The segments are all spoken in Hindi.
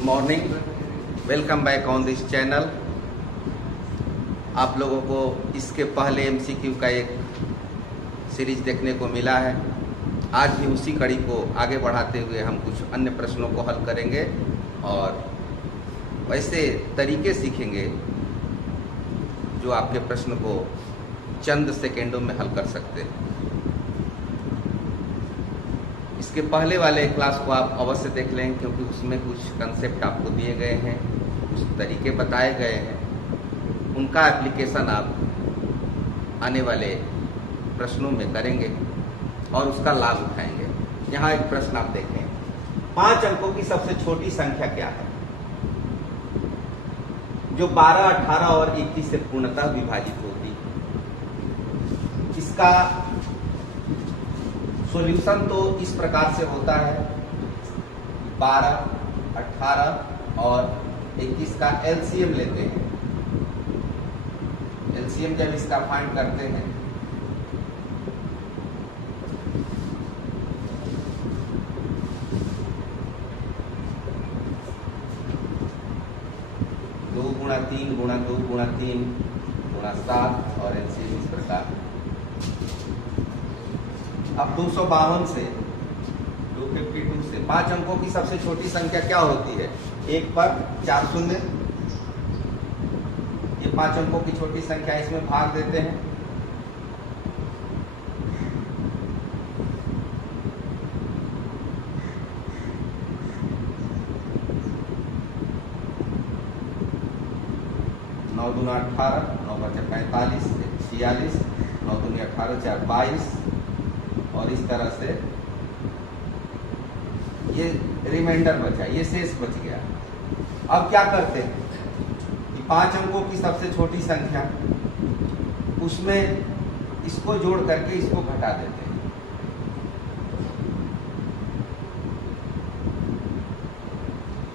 Good morning, welcome back on this channel. आप लोगों को इसके पहले एमसीक्यू का एक सीरीज देखने को मिला है। आज भी उसी कड़ी को आगे बढ़ाते हुए हम कुछ अन्य प्रश्नों को हल करेंगे और वैसे तरीके सीखेंगे जो आपके प्रश्न को चंद सेकेंडों में हल कर सकते हैं। इसके पहले वाले क्लास को आप अवश्य देख लें, क्योंकि उसमें कुछ कंसेप्ट आपको दिए गए हैं, कुछ तरीके बताए गए हैं, उनका एप्लीकेशन आप आने वाले प्रश्नों में करेंगे और उसका लाभ उठाएंगे। यहाँ एक प्रश्न आप देखें, 5 अंकों की सबसे छोटी संख्या क्या है जो 12, 18 और 21 से पूर्णतः विभाजित होती है? इसका सॉल्यूशन तो इस प्रकार से होता है, 12, 18 और 21 का एलसीएम लेते हैं। एलसीएम जब इसका फाइंड करते हैं दो गुणा 3 गुणा 2 गुणा 3 गुणा 7 और एलसीएम इस प्रकार। अब 252 से 252 से 5 अंकों की सबसे छोटी संख्या क्या होती है? 1 पर 4 शून्य, ये 5 अंकों की छोटी संख्या, इसमें भाग देते हैं। नौ दूना 18, 9 बचे 45, 46, 9 दूनी 18, 4 22 और इस तरह से ये रिमाइंडर बचा, ये शेष बच गया। अब क्या करते हैं कि 5 अंकों की सबसे छोटी संख्या, उसमें इसको जोड़ करके इसको घटा देते हैं।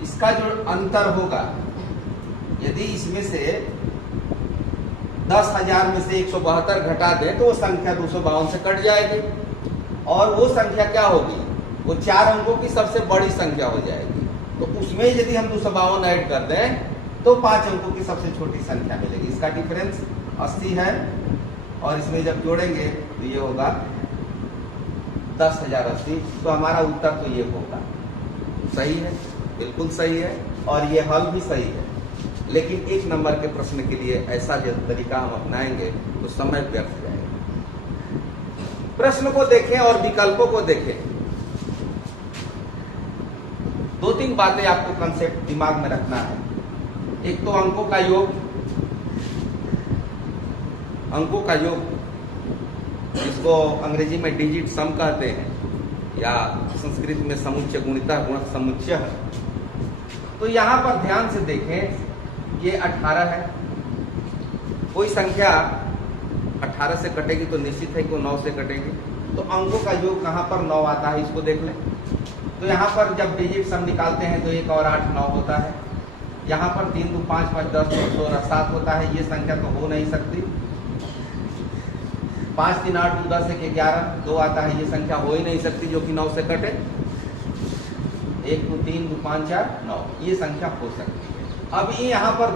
इसका जो अंतर होगा, यदि इसमें से 10,000 में से 172 घटा दें तो वो संख्या 252 से कट जाएगी और वो संख्या क्या होगी? वो 4 अंकों की सबसे बड़ी संख्या हो जाएगी। तो उसमें यदि हम 252 ऐड कर दें तो 5 अंकों की सबसे छोटी संख्या मिलेगी। इसका डिफरेंस 80 है और इसमें जब जोड़ेंगे तो ये होगा 10,080। तो हमारा उत्तर तो ये होगा। सही है, बिल्कुल सही है और ये हल भी सही है। लेकिन 1 नंबर के प्रश्न के लिए ऐसा जो तरीका हम अपनाएंगे तो समय व्यर्थ जाएगा। प्रश्न को देखें और विकल्पों को देखें। 2-3 बातें आपको कंसेप्ट दिमाग में रखना है। एक तो अंकों का योग, अंकों का योग जिसको अंग्रेजी में डिजिट सम कहते हैं या संस्कृत में समुच्चय गुणिता गुणक समुच्चय। तो यहां पर ध्यान से देखें, ये 18 है। कोई संख्या 18 से कटेगी तो निश्चित है कि 9 से कटेगी। तो अंकों का योग कहां पर 9 आता है, इसको देख लें। तो यहाँ पर जब डिजिट सम निकालते हैं तो 1 और 8 9 होता है। यहाँ पर 3 2 5 5 10 16 7 होता है। ये संख्या तो हो नहीं सकती। 5 3 8 2 10 1 11 2 आता है। ये संख्या हो ही नहीं सकती जो कि 9 से कटे। 1 2 3 2 5 4 9, ये संख्या हो सकती है। अब ये यहाँ पर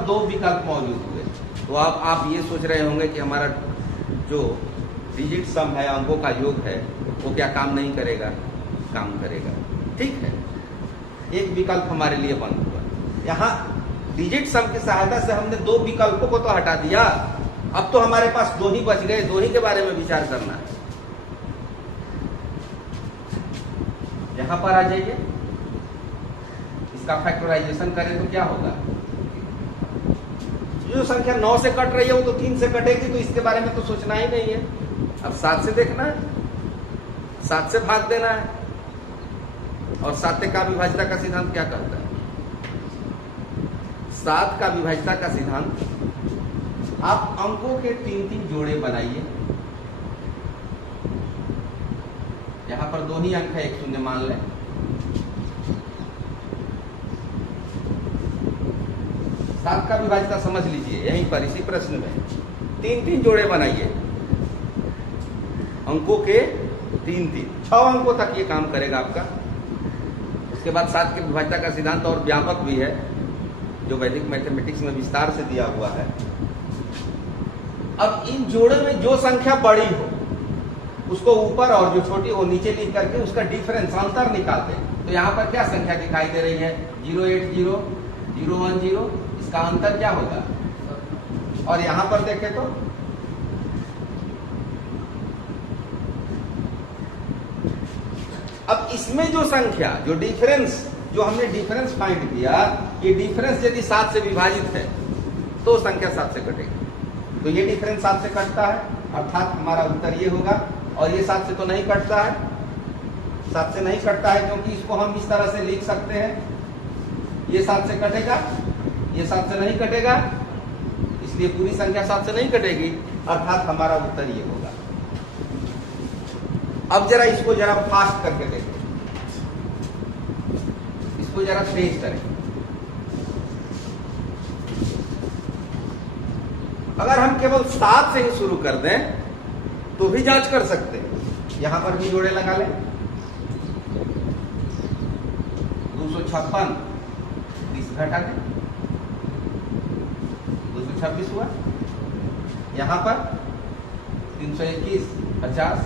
दो विकल्प मौजूद हुए। तो अब आप ये सोच रहे होंगे कि हमारा जो डिजिट सम है, अंकों का योग है, वो क्या काम नहीं करेगा? काम करेगा, ठीक है। एक विकल्प हमारे लिए बंद हुआ। यहाँ डिजिट सम की सहायता से हमने 2 विकल्पों को तो हटा दिया। अब तो हमारे पास 2 ही बच गए। 2 ही के बारे में विचार करना है। यहाँ पर आ जाइए, इसका फैक्टराइजेशन करें तो क्या होगा? जो संख्या 9 से कट रही है वो तो 3 से कटेगी, तो इसके बारे में तो सोचना ही नहीं है। अब 7 से देखना है, 7 से भाग देना है। और 7 का विभाज्यता का सिद्धांत क्या कहता है? 7 का विभाज्यता का सिद्धांत, आप अंकों के 3-3 जोड़े बनाइए। यहां पर 2 ही अंक है, 1 शून्य मान लें। 7 का विभाज्यता समझ लीजिए, यहीं पर इसी प्रश्न में 3-3 जोड़े बनाइए। अंकों के 3-3 6 अंकों तक ये काम करेगा आपका। उसके बाद 7 के विभाज्यता का सिद्धांत और व्यापक भी है, जो वैदिक मैथमेटिक्स में विस्तार से दिया हुआ है। अब इन जोड़े में जो संख्या बड़ी हो उसको ऊपर और जो छोटी हो नीचे लिख करके उसका डिफरेंस अंतर निकालते हैं। तो यहाँ पर क्या संख्या दिखाई दे रही है? 080, 010, इसका अंतर क्या होगा? और यहां पर देखें तो अब इसमें जो संख्या, जो डिफरेंस, जो हमने डिफरेंस फाइंड किया, ये डिफरेंस यदि 7 से विभाजित है तो संख्या 7 से कटेगी। तो ये डिफरेंस 7 से कटता है, अर्थात हमारा उत्तर ये होगा। और ये 7 से तो नहीं कटता है, 7 से नहीं कटता है क्योंकि इसको हम इस तरह से लिख सकते हैं, ये 7 से कटेगा, ये 7 से नहीं कटेगा, इसलिए पूरी संख्या 7 से नहीं कटेगी, अर्थात हमारा उत्तर ये होगा। अब जरा इसको जरा फास्ट करके देखें, इसको जरा तेज करें। अगर हम केवल 7 से ही शुरू कर दें तो भी जांच कर सकते हैं। यहां पर भी जोड़े लगा लें, 256 30 घटा दें, 226 हुआ। यहां पर 321 50,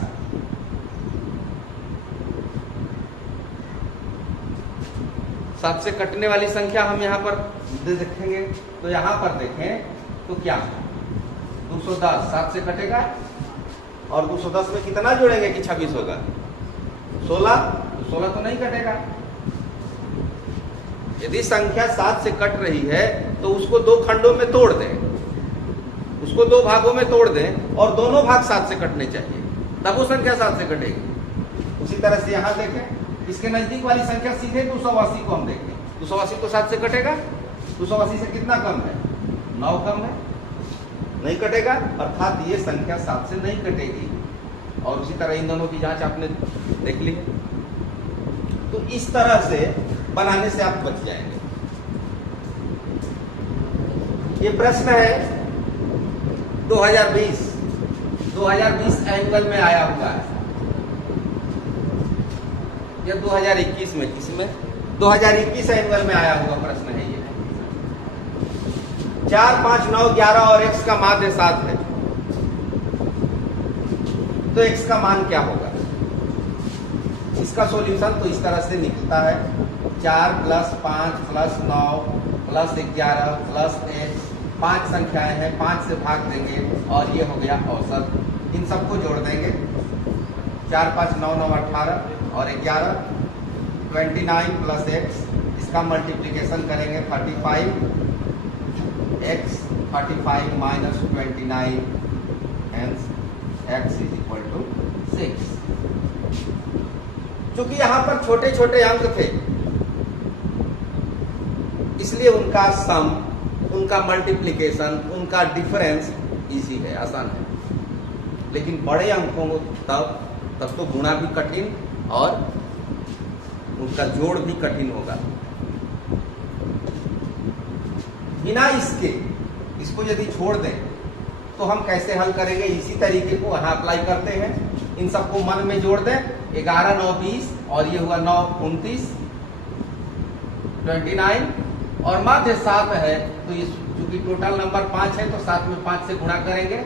7 से कटने वाली संख्या हम यहां पर देखेंगे। तो यहां पर देखें तो क्या 210 7 से कटेगा, और 210 में कितना जोड़ेंगे कि 26 होगा? 16, तो 16 तो नहीं कटेगा। यदि संख्या 7 से कट रही है तो उसको 2 खंडों में तोड़ दें, उसको 2 भागों में तोड़ दें और दोनों भाग 7 से कटने चाहिए, तब वो संख्या 7 से कटेगी। उसी तरह से यहां देखें, इसके नजदीक वाली संख्या सीधे 280 को हम देखें, 280 तो 7 से कटेगा, 280 से कितना कम है? 9 कम है, नहीं कटेगा, अर्थात ये संख्या 7 से नहीं कटेगी। और उसी तरह इन दोनों की जांच आपने देख ली है। तो इस तरह से बनाने से आप बच जाएंगे। ये प्रश्न है 2020 एनुअल में आया हुआ है, या 2021 में, किसमें? 2021 एनुअल में आया हुआ प्रश्न है ये। 4, 5, 9, 11 और x का माध्य 7 है, तो x का मान क्या होगा? इसका सॉल्यूशन तो इस तरह से निकलता है, 4 + 5 + 9 + 11 + x, 5 संख्याएं हैं, 5 से भाग देंगे और ये हो गया औसत। इन सबको जोड़ देंगे, 4, 5, 9, 9, 18 और 11, 29 + x, इसका मल्टीप्लिकेशन करेंगे 35, x 35 - 29, hence x = 6। चूंकि यहां पर छोटे छोटे अंक थे, इसलिए उनका सम, उनका मल्टीप्लिकेशन, उनका डिफरेंस इजी है, आसान है। लेकिन बड़े अंकों को तब तो गुणा भी कठिन और उनका जोड़ भी कठिन होगा। बिना इसको यदि छोड़ दें तो हम कैसे हल करेंगे? इसी तरीके को यहाँ अप्लाई करते हैं। इन सबको मन में जोड़ दें, 11, 9, 20 और ये हुआ 9, 29, 29 और माध्य 7 है, तो ये चूंकि टोटल नंबर 5 है तो 7 में 5 से गुणा करेंगे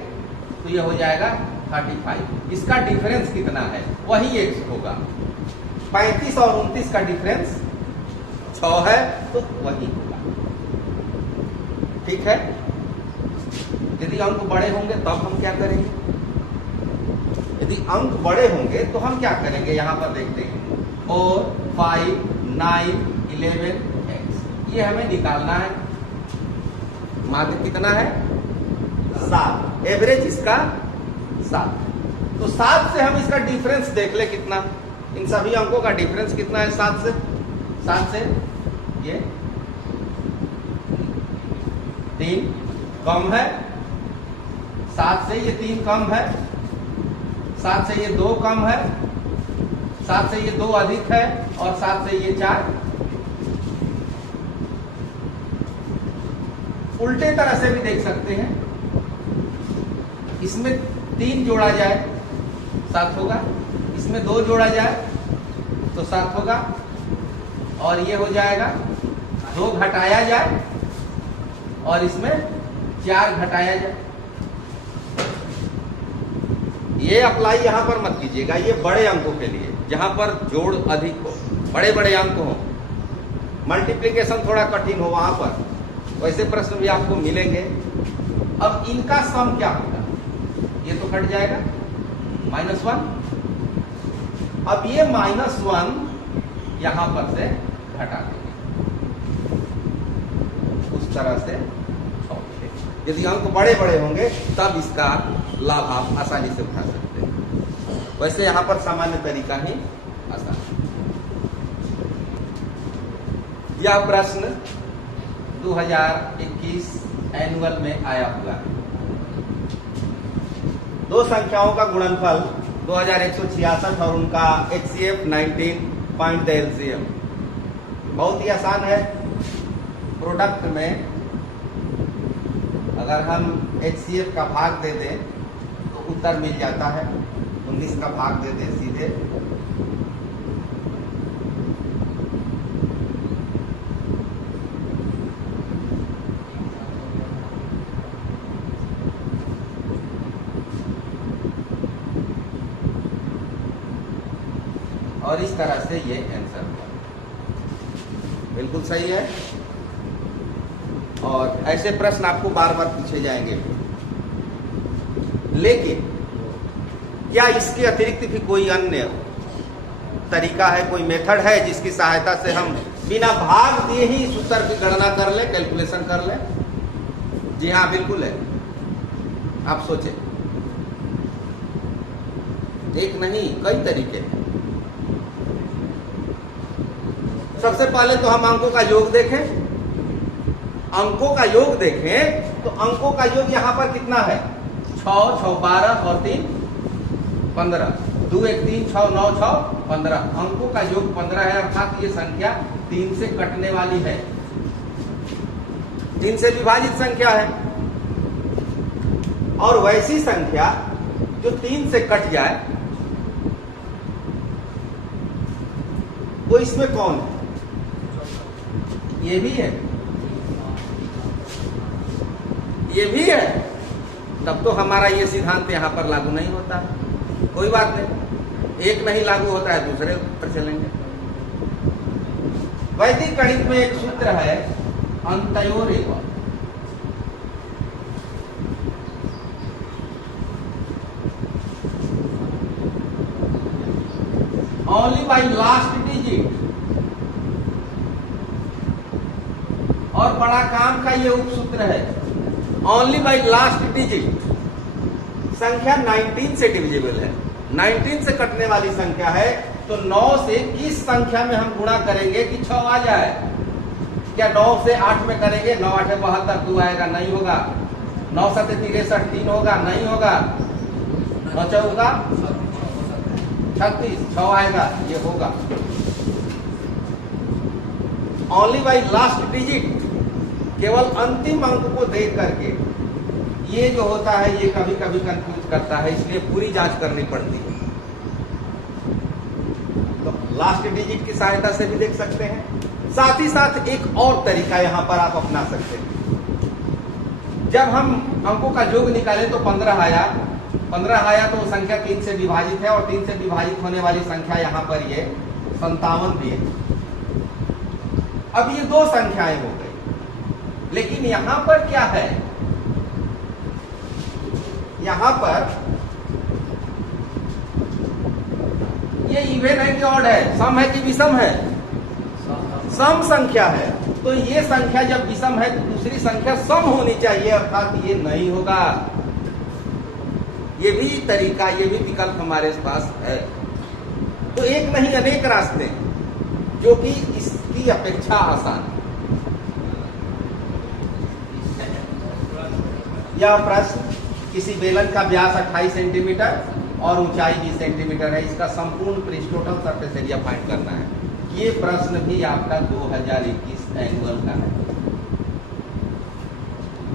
तो ये हो जाएगा 35। इसका डिफरेंस कितना है? वही x होगा। 35 और 29 का डिफरेंस 6 है, तो वही होगा। ठीक है। यदि अंक बड़े होंगे तब हम क्या करेंगे? यदि अंक बड़े होंगे तो हम क्या करेंगे? यहां पर देखते हैं 4, 5, 9, 11 x, ये हमें निकालना है। माध्य कितना है? 7, एवरेज इसका 7। तो 7 से हम इसका डिफरेंस देख ले कितना, इन सभी अंकों का डिफरेंस कितना है 7 से? 7 से ये 3 कम है, 7 से ये 3 कम है, 7 से ये 2 कम है, 7 से ये 2 अधिक है और 7 से ये 4। उल्टे तरह से भी देख सकते हैं, इसमें 3 जोड़ा जाए 7 होगा, इसमें 2 जोड़ा जाए तो 7 होगा, और ये हो जाएगा 2 घटाया जाए और इसमें 4 घटाया जाए। ये अप्लाई यहां पर मत कीजिएगा, ये बड़े अंकों के लिए जहां पर जोड़ अधिक हो, बड़े बड़े अंक हो, मल्टीप्लिकेशन थोड़ा कठिन हो, वहां पर वैसे प्रश्न भी आपको मिलेंगे। अब इनका सम क्या होगा, ये तो कट जाएगा -1। अब ये -1 यहां पर से घटा देंगे उस तरह से। यदि अंक बड़े बड़े होंगे तब इसका लाभ आप आसानी से उठा सकते हैं। वैसे यहां पर सामान्य तरीका ही आसान। यह प्रश्न 2021 एनुअल में आया हुआ है। 2 संख्याओं का गुणनफल 2166 और उनका HCF 19 फाइंड द LCM। बहुत ही आसान है। प्रोडक्ट में अगर हम HCF का भाग दे दें तो उत्तर मिल जाता है। 19 का भाग दे दें सीधे, और इस तरह से ये आंसर हुआ। बिल्कुल सही है। और ऐसे प्रश्न आपको बार बार पूछे जाएंगे। लेकिन क्या इसके अतिरिक्त भी कोई अन्य तरीका है, कोई मेथड है जिसकी सहायता से हम बिना भाग दिए ही इस उत्तर की गणना कर ले, कैलकुलेशन कर ले? जी हाँ, बिल्कुल है। आप सोचें, एक नहीं कई तरीके हैं। सबसे पहले तो हम अंकों का योग देखें। अंकों का योग देखें तो अंकों का योग यहां पर कितना है? 6, 6, 12 और 3, 15। 2, 1, 3, 6, 9, 6, 15। अंकों का योग 15 है, अर्थात ये संख्या 3 से कटने वाली है, 3 से विभाजित संख्या है। और वैसी संख्या जो 3 से कट जाए वो इसमें कौन है? ये भी है, ये भी है। तब तो हमारा ये सिद्धांत यहां पर लागू नहीं होता। कोई बात नहीं, एक नहीं लागू होता है दूसरे पर चलेंगे। वैदिक गणित में एक सूत्र है, अंतयोरेव। Only by last digit. और बड़ा काम का ये उपसूत्र है, ओनली बाई लास्ट डिजिट। संख्या 19 से डिविजिबल है, 19 से कटने वाली संख्या है। तो 9 से किस संख्या में हम गुणा करेंगे कि 6 आ जाए? क्या 9 से 8 में करेंगे? 9 8 72, 2 आएगा? नहीं होगा। 9 7 63, 3 होगा? नहीं होगा। 9 14 36, 6 आएगा? ये होगा। ओनली बाई लास्ट डिजिट, केवल अंतिम अंक को देख करके। ये जो होता है ये कभी कभी कंफ्यूज करता है, इसलिए पूरी जांच करनी पड़ती है। तो लास्ट डिजिट की सहायता से भी देख सकते हैं। साथ ही साथ एक और तरीका यहां पर आप अपना सकते हैं। जब हम अंकों का योग निकालें तो 15 आया। 15 आया तो संख्या 3 से विभाजित है, और 3 से विभाजित होने वाली संख्या यहां पर ये 57 भी है। अब ये 2 संख्याएं हो गई। लेकिन यहां पर क्या है? यहां पर ये इवन है कि ऑड है? सम है कि विषम है? सम संख्या है। तो ये संख्या जब विषम है तो दूसरी संख्या सम होनी चाहिए, अर्थात ये नहीं होगा। ये भी तरीका, ये भी विकल्प हमारे पास है। तो एक नहीं अनेक रास्ते हैं जो कि इसकी अपेक्षा आसान है। यह प्रश्न किसी बेलन का व्यास 28 सेंटीमीटर और ऊंचाई 20 सेंटीमीटर है। इसका संपूर्ण पृष्ठ टोटल सरफेस एरिया फाइंड करना है। ये प्रश्न भी आपका 2021 एनुअल का है।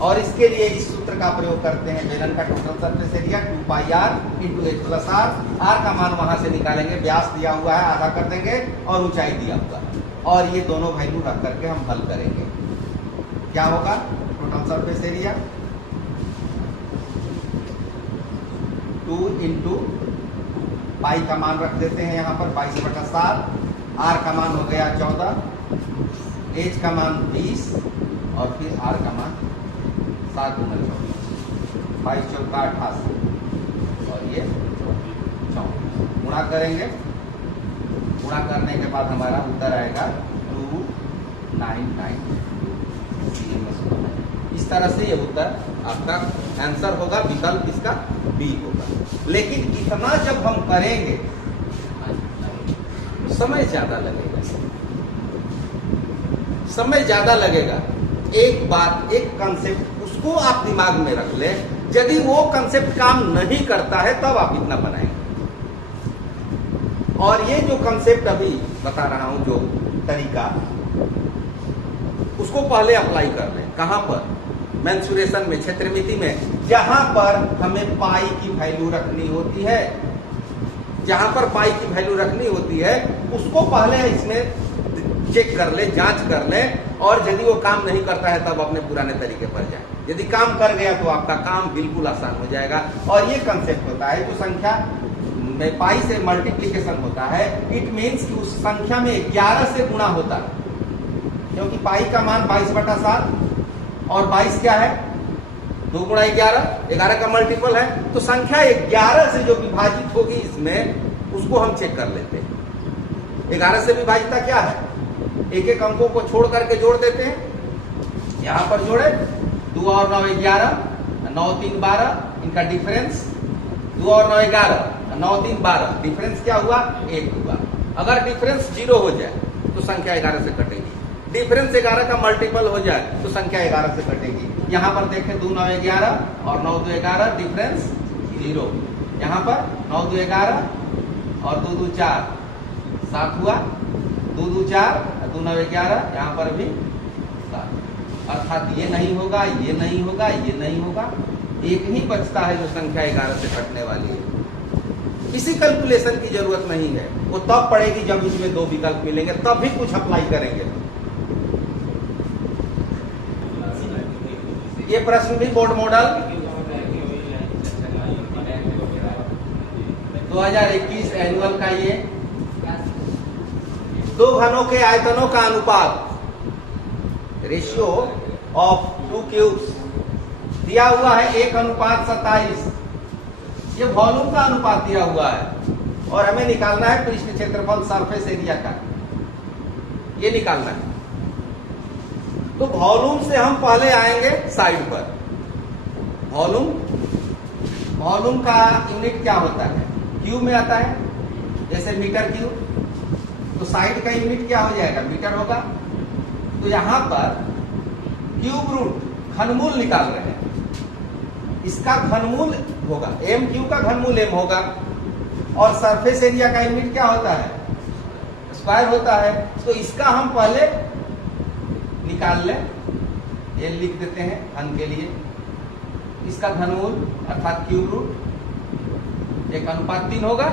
और इसके लिए इस सूत्र का प्रयोग करते हैं, बेलन का total surface area 2 pi r into h plus r. R का मान वहां से निकालेंगे, व्यास दिया हुआ है आधा कर देंगे और ऊंचाई दिया हुआ है, और ये दोनों वैल्यू रख करके हम हल करेंगे। क्या होगा total surface area 2 into pi का मान रख देते हैं यहाँ पर 22/7, आर का मान हो गया 14, एच का मान 20 और फिर आर का मान 7 × 24, 22 × 4 = 88 और ये 34। गुणा करेंगे, गुणा करने के बाद हमारा उत्तर आएगा 299 cm²। इस तरह से ये उत्तर आपका आंसर होगा, विकल्प इसका बी होगा। लेकिन इतना जब हम करेंगे समय ज्यादा लगेगा, समय ज्यादा लगेगा। एक बात, एक कंसेप्ट उसको आप दिमाग में रख ले, यदि वो कंसेप्ट काम नहीं करता है तब आप इतना बनाएंगे। और ये जो कंसेप्ट अभी बता रहा हूं, जो तरीका, उसको पहले अप्लाई कर लें। कहां पर? मेंसुरेशन में, क्षेत्रमिति में, जहां पर हमें पाई की वैल्यू रखनी होती है, जहां पर पाई की वैल्यू रखनी होती है उसको पहले इसमें चेक कर ले, जांच कर ले, और यदि वो काम नहीं करता है तब अपने पुराने तरीके पर जाए। यदि काम कर गया तो आपका काम बिल्कुल आसान हो जाएगा। और ये कंसेप्ट होता है, जो संख्या में पाई से मल्टीप्लीकेशन होता है, इट मीन्स कि उस संख्या में 11 से गुणा होता है, क्योंकि पाई का मान 22/7 और 22 क्या है 2 × 11, 11 का मल्टीपल है, तो संख्या 11 से जो विभाजित होगी इसमें, उसको हम चेक कर लेते हैं। 11 से विभाजिता क्या है? एक एक अंकों को छोड़ करके जोड़ देते हैं। यहां पर जोड़े 2 और 9 11, 9 3 12, इनका डिफरेंस 2 और 9 11, 9 3 12, डिफरेंस क्या हुआ 1 हुआ। अगर डिफरेंस 0 हो जाए तो संख्या 11 से कटेगी, डिफरेंस 11 का मल्टीपल हो जाए तो संख्या 11 से कटेगी। यहाँ पर देखें 2 9 11 और 9 2 11, डिफरेंस 0। यहाँ पर 9 2 11 और 2 2 4, 7 हुआ, 2 2 4, 2 9 11, यहाँ पर भी 7। अर्थात ये नहीं होगा, ये नहीं होगा, ये नहीं होगा, एक ही बचता है जो संख्या 11 से कटने वाली है। किसी कैलकुलेशन की जरूरत नहीं है, वो तब पड़ेगी जब इसमें 2 विकल्प मिलेंगे, तब भी कुछ अप्लाई करेंगे। ये प्रश्न भी बोर्ड मॉडल 2021 एनुअल का, ये 2 घनों के आयतनों का अनुपात, रेशियो ऑफ 2 क्यूब्स दिया हुआ है 1:27। ये वॉल्यूम का अनुपात दिया हुआ है और हमें निकालना है पृष्ठ क्षेत्रफल सरफेस एरिया का, ये निकालना है। तो वॉल्यूम से हम पहले आएंगे साइड पर। वॉल्यूम का यूनिट क्या होता है? क्यूब में आता है, जैसे मीटर क्यूब। तो साइड का यूनिट क्या हो जाएगा? मीटर होगा। तो यहां पर क्यूब रूट घनमूल निकाल रहे हैं, इसका घनमूल होगा एम, क्यू का घनमूल एम होगा। और सरफेस एरिया का यूनिट क्या होता है? स्क्वायर होता है। तो इसका हम पहले निकाल लें, ये लिख देते हैं घन के लिए, इसका घनमूल अर्थात क्यूब रूट 1:3 होगा।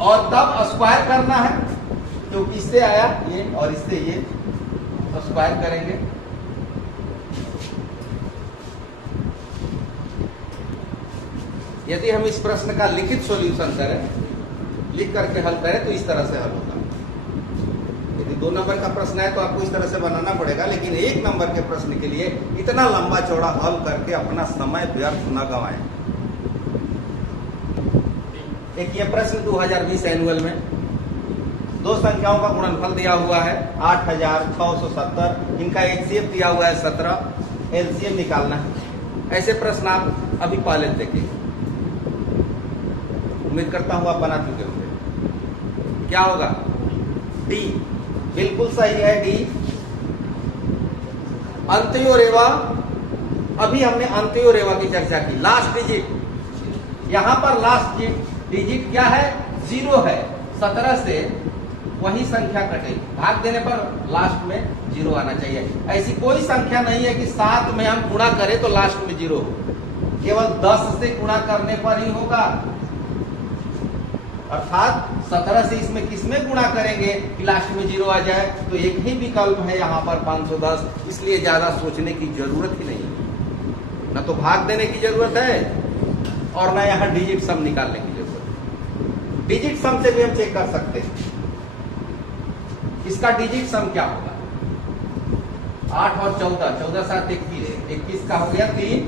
और तब स्क्वायर करना है, क्योंकि इससे आया ये और इससे ये, तो स्क्वायर करेंगे। यदि हम इस प्रश्न का लिखित सॉल्यूशन करें, लिख करके हल करें, तो इस तरह से हल होगा। यदि 2 नंबर का प्रश्न है तो आपको इस तरह से बनाना पड़ेगा, लेकिन 1 नंबर के प्रश्न के लिए इतना लंबा चौड़ा हल करके अपना समय व्यर्थ न गंवाएं। एक ये प्रश्न 2020 एनुअल में 2 संख्याओं का गुणनफल दिया हुआ है 8670, इनका HCF दिया हुआ है 17, LCM निकालना है। ऐसे प्रश्न आप अभी पहले देखिए, उम्मीद करता हूं आप बना चुके होंगे। क्या होगा? डी, बिल्कुल सही है डी। अंत्योरेवा, अभी हमने अंत्योरेवा की चर्चा की। लास्ट डिजिट, यहां पर लास्ट डिजिट क्या है? 0 है। 17 से वही संख्या कटे, भाग देने पर लास्ट में 0 आना चाहिए। ऐसी कोई संख्या नहीं है कि 7 में हम गुणा करें तो लास्ट में 0 हो, केवल 10 से गुणा करने पर ही होगा। अर्थात 17 से इसमें किसमें गुणा करेंगे कि लास्ट में 0 आ जाए, तो एक ही विकल्प है यहाँ पर 510, इसलिए ज्यादा सोचने की जरूरत ही नहीं है। न तो भाग देने की जरूरत है और न यहाँ डिजिट सम निकालने की जरूरत है। डिजिट सम से भी हम चेक कर सकते हैं। इसका डिजिट सम क्या होगा? 8 और 14, 14 7 21, 21 का हो गया 3,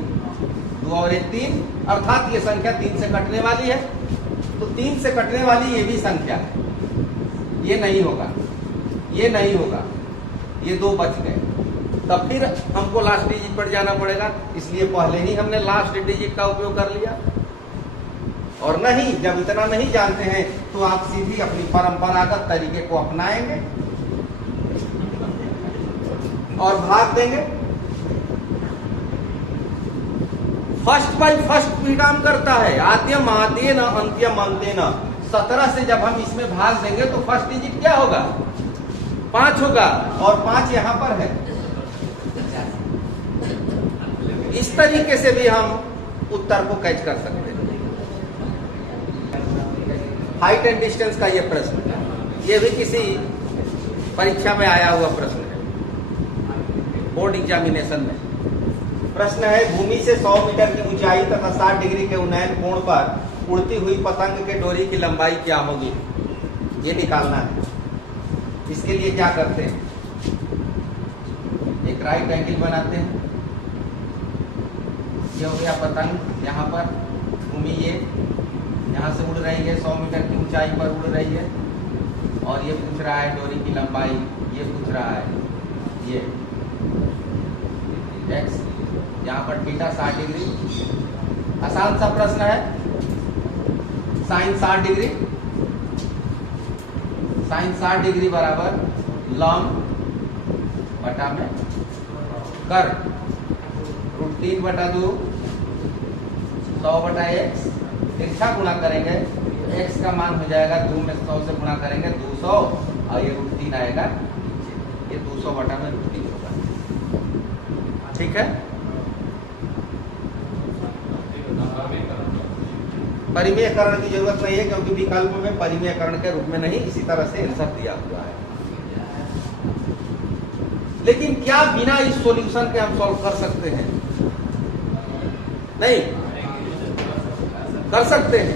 2 और 1 3, अर्थात ये संख्या 3 से कटने वाली है। तो 3 से कटने वाली ये भी संख्या है, ये नहीं होगा, ये नहीं होगा, ये 2 बच गए, तब फिर हमको लास्ट डिजिट पर जाना पड़ेगा। इसलिए पहले ही हमने लास्ट डिजिट का उपयोग कर लिया। और नहीं, जब इतना नहीं जानते हैं तो आप सीधी अपनी परंपरागत तरीके को अपनाएंगे और भाग देंगे। फर्स्ट बाई फर्स्ट परिणाम करता है, आद्यम आद्य न अंत्यम अंत्य न। 17 से जब हम इसमें भाग देंगे तो फर्स्ट डिजिट क्या होगा? 5 होगा, और 5 यहां पर है। इस तरीके से भी हम उत्तर को कैच कर सकते हैं। हाइट एंड डिस्टेंस का यह प्रश्न है, यह भी किसी परीक्षा में आया हुआ प्रश्न है, बोर्ड एग्जामिनेशन में। प्रश्न है, भूमि से 100 मीटर की ऊंचाई तथा 60 डिग्री के उन्नयन कोण पर उड़ती हुई पतंग के डोरी की लंबाई क्या होगी, ये निकालना है। इसके लिए क्या करते हैं? एक राइट एंगल बनाते हैं। ये हो गया पतंग, यहाँ पर भूमि ये यहाँ से उड़ रही है, 100 मीटर की ऊंचाई पर उड़ रही है, और ये पूछ रहा है डोरी की लंबाई, ये पूछ रहा है ये x, यहाँ पर थीटा 60 डिग्री। आसान सा प्रश्न है। साइन 60 डिग्री, साइन 60 डिग्री बराबर लंब बटा में कर्व, √3/2 100/x, तिरछा गुणा करेंगे तो x का मान हो जाएगा 2 में 100 से गुणा करेंगे 200, और ये √3 आएगा, ये 200/√3 होगा। ठीक है। परिमेयकरण की जरूरत नहीं है, क्योंकि विकल्प में परिमेयकरण के रूप में नहीं, इसी तरह से आंसर दिया हुआ है। लेकिन क्या बिना इस सॉल्यूशन के हम सॉल्व कर सकते हैं? नहीं कर सकते हैं।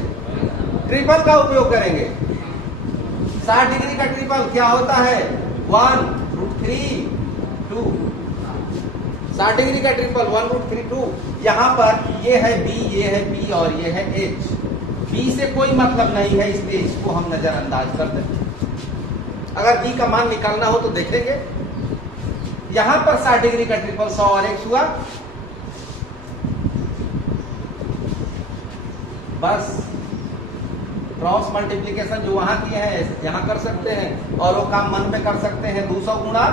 ट्रिपल का उपयोग करेंगे। 60 डिग्री का ट्रिपल क्या होता है? 1√3 2। 60 डिग्री का ट्रिपल 1√3 2। यहाँ पर ये है B, ये है P और ये है H। B से कोई मतलब नहीं है, इसलिए इसको हम नजरअंदाज कर देते। अगर B का मान निकालना हो तो देखेंगे। यहाँ पर 60 डिग्री का ट्रिपल 100 और x हुआ, बस क्रॉस मल्टीप्लीकेशन जो वहां किए हैं यहां कर सकते हैं, और वो काम मन में कर सकते हैं। 200 गुणा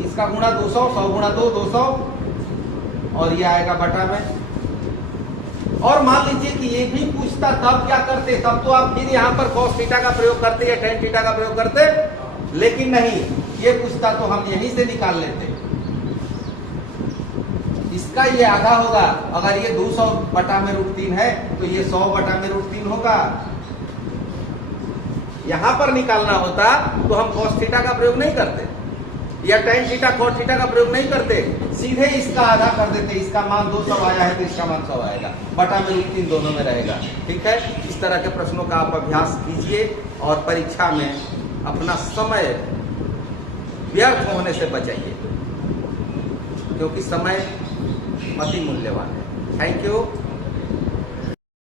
इसका गुणा 200, 100 गुणा 2 200, और ये आएगा बटा में। और मान लीजिए कि ये भी पूछता, तब क्या करते? तब तो आप फिर यहाँ पर cos थीटा का प्रयोग करते या tan थीटा का प्रयोग करते, लेकिन नहीं, ये पूछता तो हम यहीं से निकाल लेते। इसका ये आधा होगा, अगर ये 200/√3 है तो ये 100/√3 होगा। यहां पर निकालना होता तो हम cos थीटा का प्रयोग नहीं करते या tan थीटा cos थीटा का प्रयोग नहीं करते, सीधे इसका आधा कर देते। इसका मान 200 आया है तो इसका मान 100 आएगा, √3 दोनों में रहेगा। ठीक है। इस तरह के प्रश्नों का आप अभ्यास कीजिए और परीक्षा में अपना समय व्यर्थ होने से बचाइए, क्योंकि समय अति मूल्यवान है। Thank you.